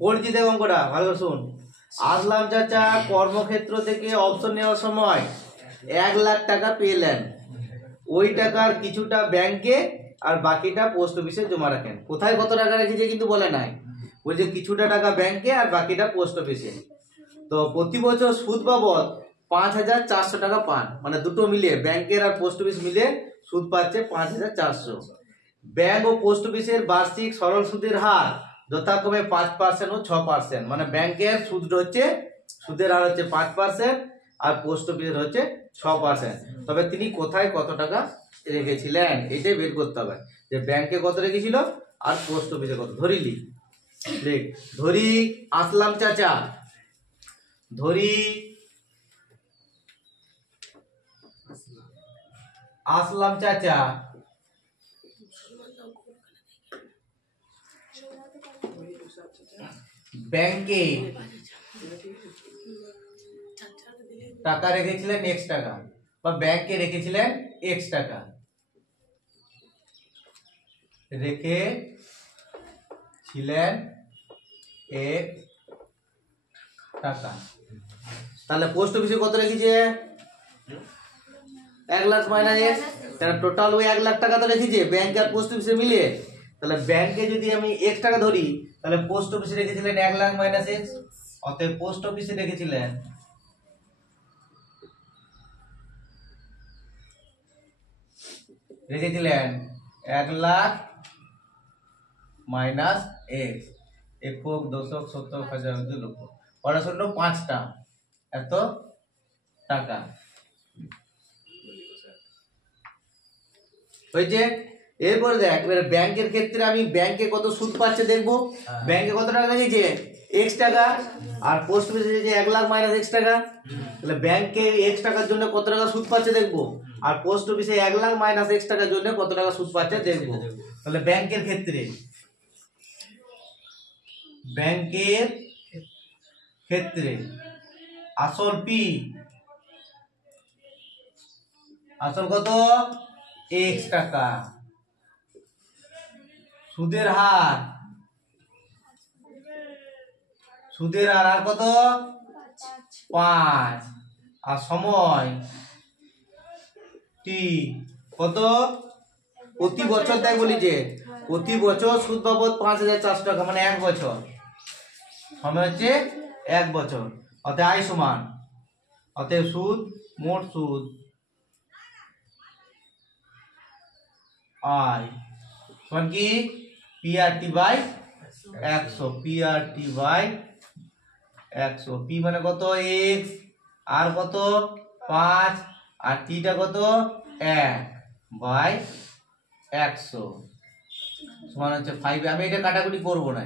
পড়ছি দেখ অঙ্কটা ভালো করে শুন। আসলাম চাচা কর্মক্ষেত্র থেকে অবসর নেওয়ার সময় 1,00,000 টাকা পেলেন। ওই টাকার কিছুটা ব্যাংকে আর বাকিটা পোস্ট অফিসে জমা রাখেন। কোথায় কত টাকা রেখেছে কিন্তু বলে নাই, বলছে কিছুটা টাকা ব্যাংকে আর বাকিটা পোস্ট অফিসে। তো প্রতি বছর সুদ বাবদ 5,400 টাকা পান, মানে দুটো মিলিয়ে ব্যাংকের আর পোস্ট অফিস মিলে সুদ পাচ্ছে 5,400। ব্যাংক ও পোস্ট অফিসের বার্ষিক সরল সুদের হার যথাক্রমে 5% ও 6%। মানে ব্যাংকের সুদের হার হচ্ছে 5% আর পোস্ট অফিসের হচ্ছে 6%। তবে তিনি কোথায় কত টাকা রেখেছিলেন এটাই বের করতে হবে, যে ব্যাংকে কত রেখেছিল আর পোস্ট অফিসে কত। ধরিলি দেখ, ধরি আসলাম চাচা, ধরি আসলাম চাচা ব্যাংকে টাকা রেখেছিলেন x টাকা, বা ব্যাংকে রেখেছিলেন x টাকা, রেখেছিলেন x টাকা। তাহলে পোস্ট অফিসে কত রেখেছে? 1,00,000 মাইনাস x, তাহলে টোটাল ওই 1,00,000 টাকা তো রেখেছে ব্যাংক আর পোস্ট অফিসে মিলিয়ে। তাহলে ব্যাংকে যদি আমি x টাকা ধরি, তাহলে পোস্ট অফিসে রেখেছিলেন 1,00,000 মাইনাস x, অতএব পোস্ট অফিসে রেখেছিলেন রেখেছিলেন 1,00,000 মাইনাস x, একক দশক শতক হাজার লক্ষ, পড়াশোনা 5টা এত টাকা হয়েছে। এরপরে দেখ, এবারে ব্যাংকের ক্ষেত্রে আমি ব্যাংকে কত সুদ পাচ্ছে দেখবো। ব্যাংকে কত টাকা রেখেছে? x টাকা, আর পোস্ট অফিসে রেখেছে 1,00,000 মাইনাস x টাকা। তাহলে ব্যাংকে x টাকার জন্য কত টাকা সুদ পাচ্ছে দেখবো, আর পোস্ট অফিসে 1,00,000 মাইনাস x টাকার জন্য কত টাকা সুদ পাচ্ছে দেখবো। তাহলে ব্যাংকের ক্ষেত্রে আসল পি, আসল কত? x টাকা, সুদের হার আর কত? 5, আর সময় টি কত? প্রতি বছর তাই বলি যে প্রতি বছর সুদ বাবদ 5,400 টাকা, মানে 1 বছর, সময় হচ্ছে 1 বছর। অতএব আয় সমান, অতএব সুদ, মোট সুদ আয় সমান কি PRT by 100, PRT by 100। P মানে কত? x, আর কত? 5, আর টিটা কত? 1 বাই 100 সমান হচ্ছে 5। আমি এটা কাটাকুটি করবো না,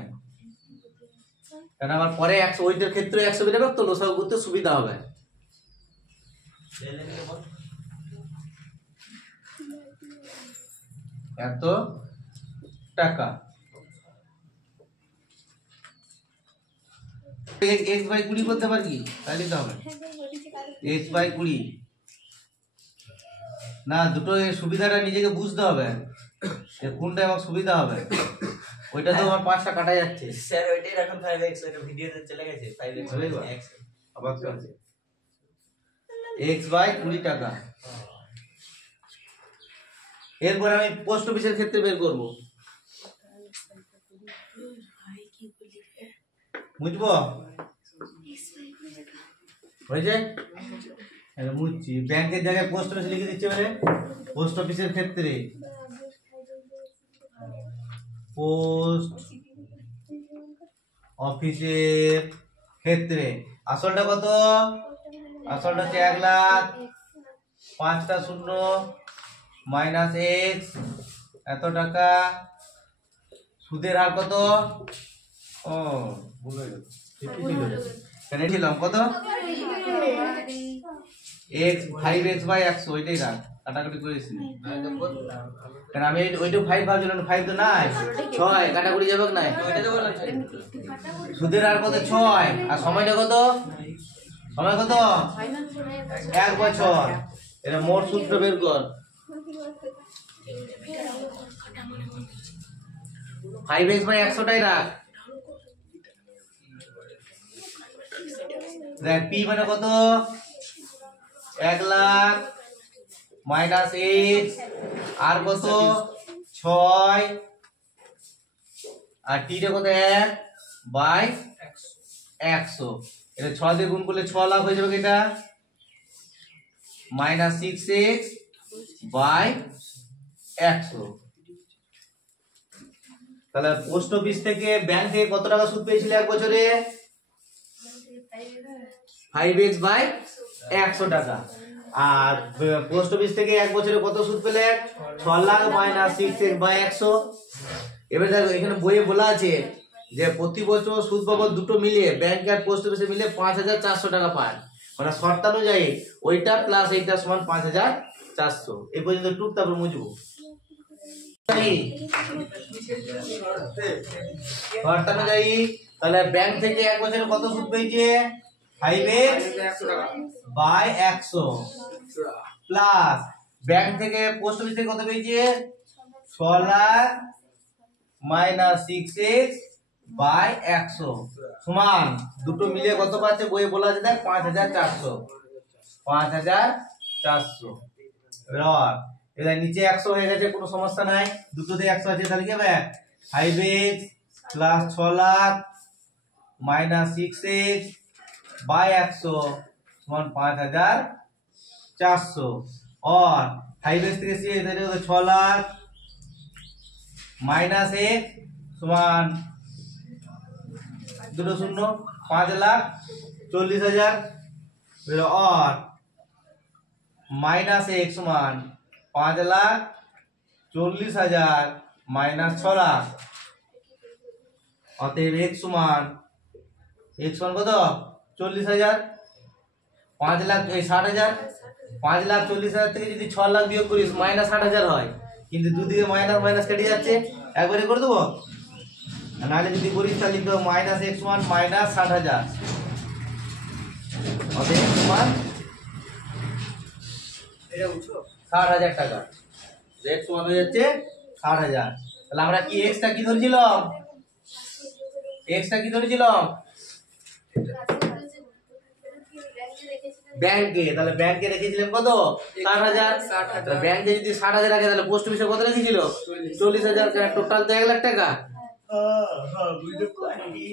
কারণ আমার পরে 100 ওইটার ক্ষেত্রে 100 বেরোবে তো লসাগু করতে সুবিধা হবে। এত টাকা x বাই 20 করতে পারি, তাহলে তো হবে x বাই 20 না। দুটো সুবিধাটা নিজেকে বুঝতে হবে, কোনটা আমার সুবিধা হবে। ওইটা তো আমার 5টা কাটা যাচ্ছে স্যার, ওইটাই রাখুন 5x, এটা ভিডিওতে চলে গেছে 5x আবার তো আছে x বাই 20 টাকা। এরপর আমি পোস্ট অফিসের ক্ষেত্রে বের করব, বুঝবো হয়েছে। বুঝছি, ব্যাংকের জায়গায় পোস্ট অফিস লিখে দিচ্ছে। মানে পোস্ট অফিসের ক্ষেত্রে পোস্ট অফিসের ক্ষেত্রে আসলটা কত? আসলটা হচ্ছে 1,00,000, 5টা শূন্য মাইনাস x, এত টাকা। সুদের হার কত? ও ভুল হয়ে গেল, কেন ছিলাম কত? x 5x বাই 100, ওইটাই রাখ, কাটাকুটি করেছি। কারণ আমি ওইটা 5 ভাবছিলাম, 5 তো নাই, 6 কাটাকুটি যাবে না। সুদের হার কত? 6, আর সময়টা কত? সময় কত? 1 বছর। এটা মোট সূত্র বের কর। 5x বাই 100টাই রাখ, দেখ পি মানে কত 1 লাখ মাইনাস এক্স আর কত 6 আর টি রে কত 1 বাই 100 এটা 6 দিয়ে গুণ করলে 6 লাখ হয়ে যাবে এটা মাইনাস 6x বাই 100 তাহলে পোস্ট অফিস থেকে ব্যাংক থেকে কত টাকা সুদ পেয়েছিল এক বছরে 5x বাই 100 টাকা আর পোস্ট অফিস থেকে এক বছরে কত সুদ পেলে 6 লাখ মাইনাস 6x বাই 100 এবার দেখো এখানে বইয়ে বলা আছে যে প্রতি বছর সুদ বাবদ দুটো মিলিয়ে ব্যাংক আর পোস্ট অফিসে মিলে 5400 টাকা পায় মানে শর্তানুযায়ী ওইটা প্লাস এইটা সমান 5400 এই পর্যন্ত টুক তারপর মুছবো শর্তানুযায়ী তাহলে ব্যাংক থেকে এক বছরে কত সুদ পেয়েছে 5x বাই 100 প্লাস ব্যাংক থেকে পোস্ট অফিস থেকে কত পেয়েছে 6 লাখ মাইনাস 6x বাই 100 সমান দুটো মিলিয়ে কত পাচ্ছে বইয়ে বলা আছে দেখ 5400 এবার এবার নিচে 100 হয়ে গেছে কোনো সমস্যা নাই দুটোতে 100 আছে তাহলে কি হবে 5x plus 6 lakh minus 6x by 100 সমান 5400 और 5x থেকে 6 লাখ माइनस 1 समान দুটো শূন্য 5,40,000 और माइनस 1 समान 5,40,000 माइनस 6 लाख অতএব x সমান কত 40,000 5 লাখ 60,000 5,40,000 থেকে যদি 6 লাখ বিয়োগ করিস মাইনাস 60,000 হয় কিন্তু দুদিকে মাইনাস মাইনাস কেটে যাচ্ছে একবারে করে দেবো নাহলে যদি করিস তাহলে লিখতে হবে মাইনাস x সমান মাইনাস 60,000 অতএব x সমান এটা বুঝছো 60,000 টাকা x সমান হয়ে যাচ্ছে 60,000 তাহলে আমরা কি x টা কি ধরেছিলাম ব্যাংকে তাহলে ব্যাংকে রেখেছিলাম কত 60,000 ব্যাংকে যদি 60,000 রাখে তাহলে পোস্ট অফিসে কত রেখেছিল 40,000 টোটাল তো 1 লাখ টাকা বুঝতে পারি